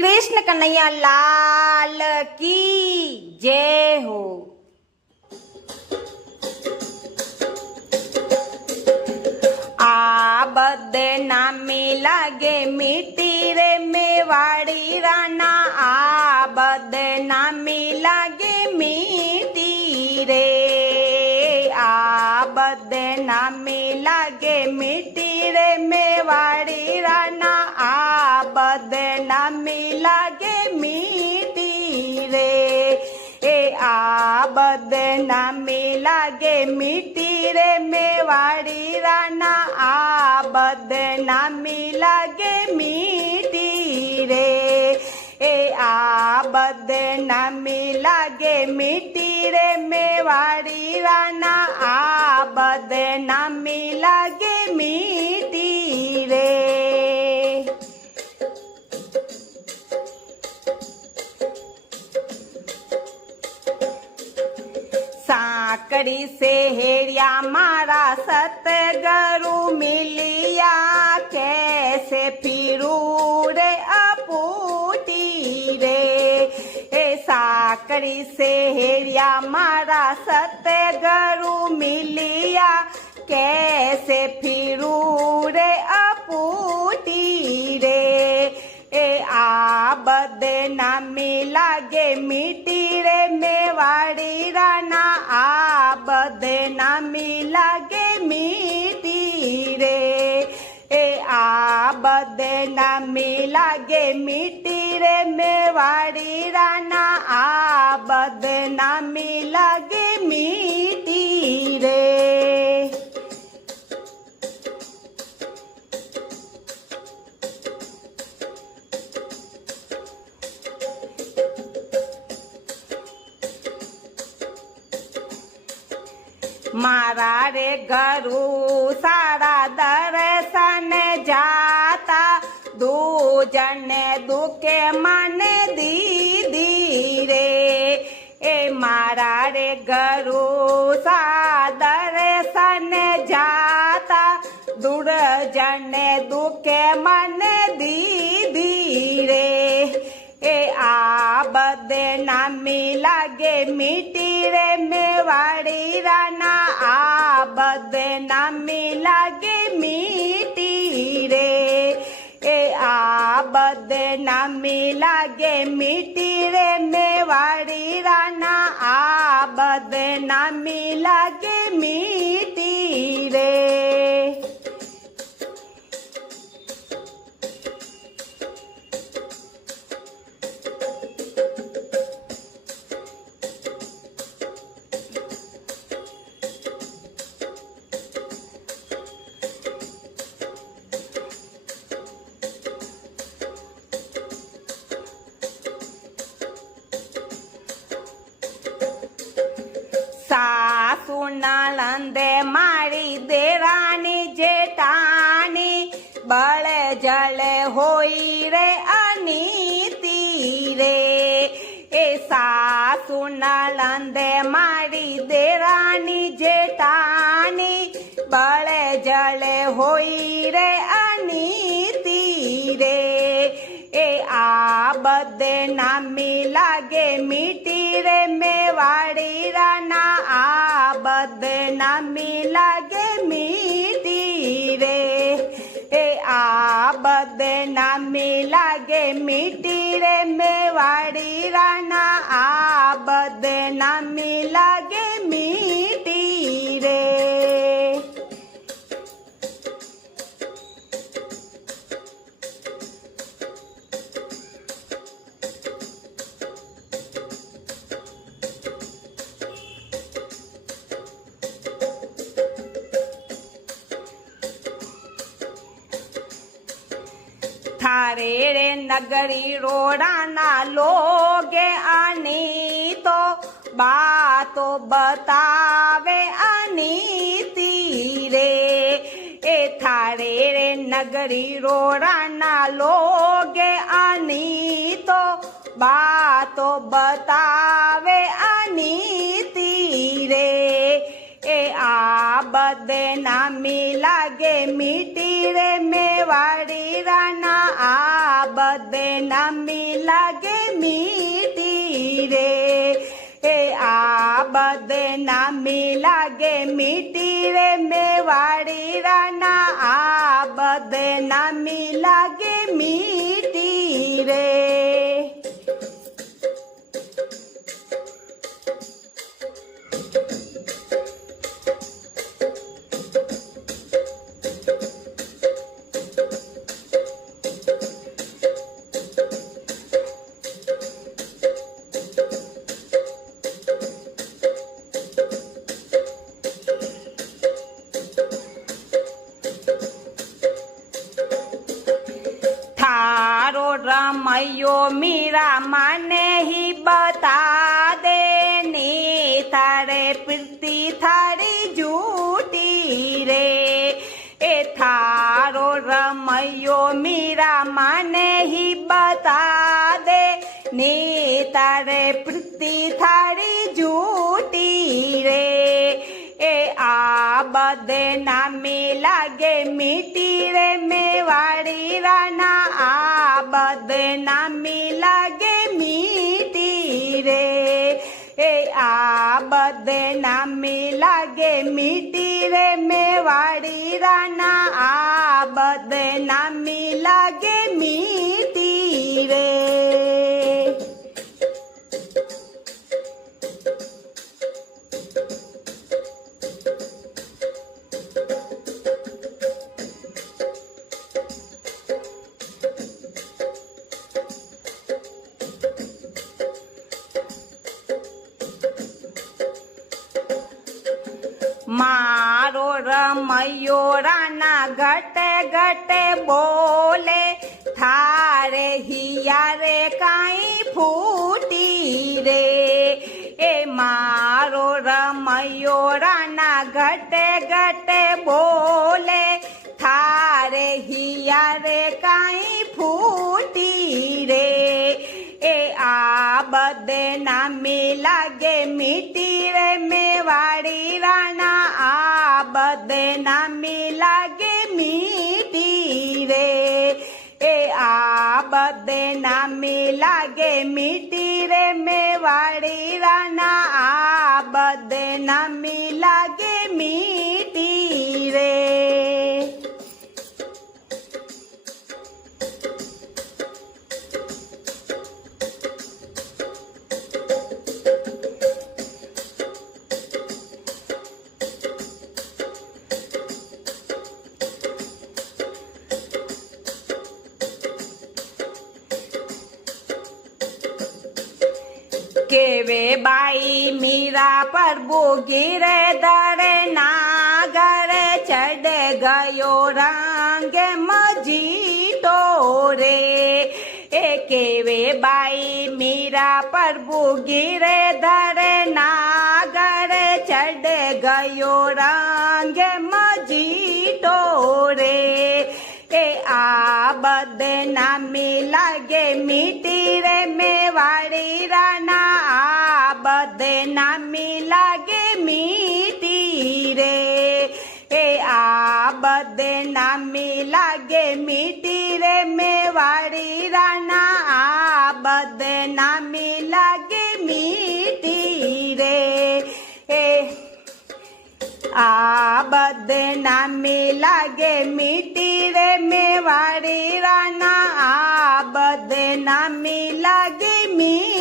कृष्ण कन्हैया लाल की जय हो। आ बदनामी लागे मिट्टी रे मेवाड़ी राना, आ बदनामी लागे मिट्टी रे, आ बदनामी लागे मिट्टी रे मेवाड़ी राना, आ बदनामी लागे मिट्टी रे, ए आ बदनामी लागे मिट्टी रे मेवाड़ी राना, आ बदनामी लागे मिट्टी रे, ए आ बदनामी लागे मिट्टी रे मेवाड़ी राना, आ बदनामी लागे मिट्टी रे। साकड़ी से हेरिया मारा सतगुरु मिलिया, कैसे फिरू रे अपूटी रे, ए साकड़ी से हेरिया मारा सतगुरु मिलिया, कैसे फिरू रे अपूटी रे, ए आ बदनामी लागे मिट्टी रे मेवाड़ी राना, आ बदनामी लागे मिट्टी रे, ए आ बदनामी लागे मिट्टी रे मेवाड़ी राना, आ बदनामी लागे मिट्टी रे। मारा रे गरु सारा दर्शन जाता, दूजन दुखे मन दीदी रे, ए मारा रे गरु सा दर्शन जाता, दूरजन दुखे मन दीदी रे, ए आ बदनामी लागे मिट्टी रे मेवाड़ी राना, आ बदनामी लागे मिट्टी रे, ए आ बदनामी लागे मिट्टी रे मेवाड़ी राना, आ बदनामी लागे मिट्टी रे। सासु नलंदे मारी देरानी जेठानी, बड़ जले होई रे अनीति रे, ए सासु नलंदे मारी देरानी जेठानी, बड़ जले होई रे अनीति रे, ए आ बदनामी लागे मिट्टी रे मेवाड़ी राना, आ बदनामी लागे मिट्टी रे, ए आ बदनामी लागे मिट्टी रे मेवाड़ी राना, आ बदनामी लागे मिट्टी रे। थारे रे नगरी रोडाना लोगे आनी, तो बातो बतावे अनीति रे, ए थारे रे नगरी रोडाना लोगे आनी, तो बातो बतावे अनीति रे, ए आ बदनामी लागे मिट्टी रे मेवाड़ी राना, आ बदनामी બદનામી લાગે મીઠી રે આ બદનામી લાગે મીઠી રે મેવાડી રાના આ બદનામી લાગે મીઠી રે रमैयो मीरा माने ही बता दे नी थारे प्रीति थारी झूठी रे थारो रमैयो मीरा माने ही बता दे नी तारे प्रीति थारी झूठी रे आ बदनामी लागे मीठी रे मेवाड़ी राना आ बदनामी लागे मीठी रे आ बदनामी लागे मीठी रे मेवाड़ी राना आ बदनामी लागे मीठी रे मारो रमैयो राना घटे घटे बोले थारे हिया रे काई फूटी रे मारो रमैयो राना घटे घटे बोले थारे हिया रे काई फूटी रे आ बदनामी लागे मीठी रे मेवाड़ी राना आ बदनामी लागे मीठी रे आ बदनामी लागे मीठी रे मेवाड़ी राना आ बदनामी लागे मीठी रे केवे बाई मीरा प्रभु गिरे दरे नागर चढ़ गयो रंग मजीठो रे केवे बाई मीरा प्रभु गिरे दरे नागर चढ़ गयो रंग मजीठो रे आ बदनामी लागे मीठी रे मेवाड़ी राना आ बदनामी लागे मीठी रे आ बदनामी लागे मीठी रे मेवाड़ी राना आ बदनामी लागे मीठी रे आ बदनामी लागे मीठी रे मेवाड़ी राना आ बदनामी लागे मीठी